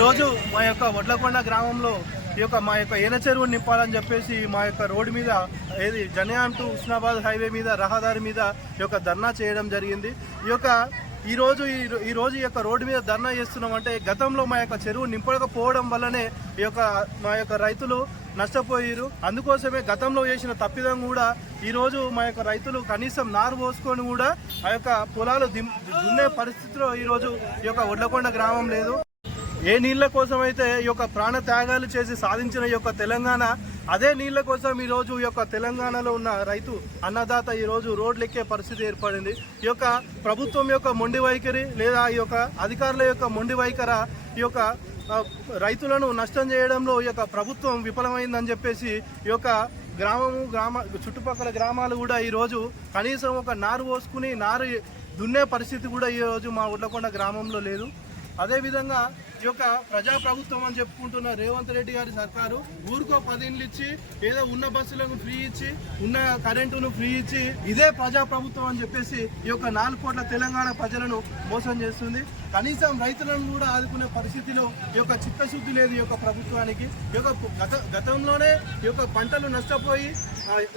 ఈరోజు మా యొక్క వడ్లకొండ గ్రామంలో ఈ యొక్క మా యొక్క ఏన చెరువు నింపాలని చెప్పేసి మా యొక్క రోడ్డు మీద ఏది జనయాన్ టు ఉస్నాబాద్ హైవే మీద రహదారి మీద ఈ యొక్క ధర్నా చేయడం జరిగింది. ఈ యొక్క ఈరోజు ఈ ఈరోజు ఈ రోజు ఈ యొక్క రోడ్డు మీద ధర్నా చేస్తున్నాం అంటే గతంలో మా యొక్క చెరువు నింపకపోవడం వల్లనే ఈ యొక్క మా యొక్క రైతులు నష్టపోయారు. అందుకోసమే గతంలో చేసిన తప్పిదం కూడా ఈ రోజు మా యొక్క రైతులు కనీసం నారు పోసుకొని కూడా ఆ యొక్క పొలాలు దిమ్- దున్నే పరిస్థితిలో ఈ రోజు ఈ యొక్క వడ్లకొండ గ్రామం లేదు. ఏ నీళ్ళ కోసం అయితే ఈ యొక్క ప్రాణ త్యాగాలు చేసి సాధించిన ఈ యొక్క తెలంగాణ అదే నీళ్ళ కోసం ఈరోజు ఈ యొక్క తెలంగాణలో ఉన్న రైతు అన్నదాత ఈ రోజు రోడ్లు ఎక్కే పరిస్థితి ఏర్పడింది. ఈ యొక్క ప్రభుత్వం యొక్క మొండి వైఖరి లేదా ఈ యొక్క అధికారుల యొక్క మొండి వైఖర ఈ యొక్క రైతులను నష్టం చేయడంలో ఈ యొక్క ప్రభుత్వం విఫలమైందని చెప్పేసి ఈ యొక్క గ్రామము గ్రామ చుట్టుపక్కల గ్రామాలు కూడా ఈరోజు కనీసం ఒక నారు పోసుకుని నారు దున్నే పరిస్థితి కూడా ఈ రోజు మా ఉడ్లకొండ గ్రామంలో లేదు. అదేవిధంగా ఈ యొక్క ప్రజాప్రభుత్వం అని చెప్పుకుంటున్న రేవంత్ రెడ్డి గారి సర్కారు ఊరికో పదిండ్లు ఇచ్చి ఏదో ఉన్న బస్సులను ఫ్రీ ఇచ్చి ఉన్న కరెంటును ఫ్రీ ఇచ్చి ఇదే ప్రజాప్రభుత్వం అని చెప్పేసి ఈ యొక్క నాలుగు కోట్ల తెలంగాణ ప్రజలను మోసం చేస్తుంది. కనీసం రైతులను కూడా ఆదుకునే పరిస్థితిలో ఈ యొక్క చిత్తశుద్ధి లేదు ఈ యొక్క ప్రభుత్వానికి. ఈ యొక్క గత గతంలోనే ఈ యొక్క పంటలు నష్టపోయి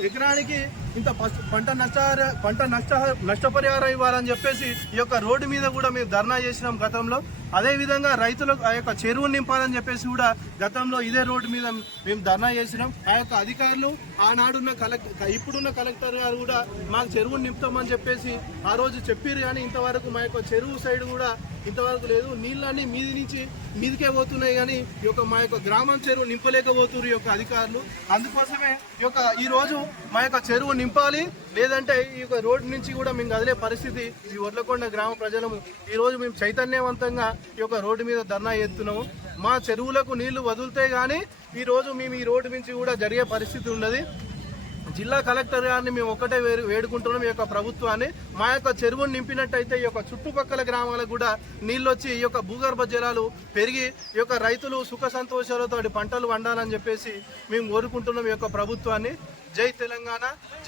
ఎకరానికి ఇంత పంట నష్ట పంట నష్ట నష్టపరిహారం ఇవ్వాలని చెప్పేసి ఈ యొక్క రోడ్డు మీద కూడా మేము ధర్నా చేసినాం గతంలో. అదే విధంగా రైతులకు ఆ యొక్క చెరువు నింపాలని చెప్పేసి కూడా గతంలో ఇదే రోడ్డు మీద మేము ధర్నా చేసినాం. ఆ యొక్క అధికారులు ఆనాడున్న కలెక్టర్ ఇప్పుడున్న కలెక్టర్ గారు కూడా మాకు చెరువును నింపుతామని చెప్పేసి ఆ రోజు చెప్పారు కానీ ఇంతవరకు మా యొక్క చెరువు సైడ్ కూడా ఇంతవరకు లేదు. నీళ్ళన్నీ మీది నుంచి మీదికే పోతున్నాయి కానీ ఈ యొక్క మా యొక్క గ్రామం చెరువు నింపలేకపోతున్నారు ఈ యొక్క అధికారులు. అందుకోసమే ఈ యొక్క ఈరోజు మా యొక్క చెరువు నింపాలి. లేదంటే ఈ యొక్క రోడ్డు నుంచి కూడా మేము కదిలే పరిస్థితి ఈ వడ్లకొండ గ్రామ ప్రజలము. ఈ రోజు మేము చైతన్యవంతంగా ఈ యొక్క రోడ్డు మీద ధర్నా ఎత్తున్నాము మా చెరువులకు నీళ్ళు వదిలితే గానీ ఈరోజు మేము ఈ రోడ్డు నుంచి కూడా జరిగే పరిస్థితి ఉన్నది. జిల్లా కలెక్టర్ గారిని మేము ఒక్కటే వేరు వేడుకుంటున్నాం. ఈ యొక్క ప్రభుత్వాన్ని మా యొక్క చెరువును నింపినట్టయితే ఈ యొక్క చుట్టుపక్కల గ్రామాలకు కూడా నీళ్ళు వచ్చి ఈ యొక్క భూగర్భ జలాలు పెరిగి ఈ యొక్క రైతులు సుఖ సంతోషాలతో పంటలు వండాలని చెప్పేసి మేము కోరుకుంటున్నాం ఈ యొక్క ప్రభుత్వాన్ని. జై తెలంగాణ జై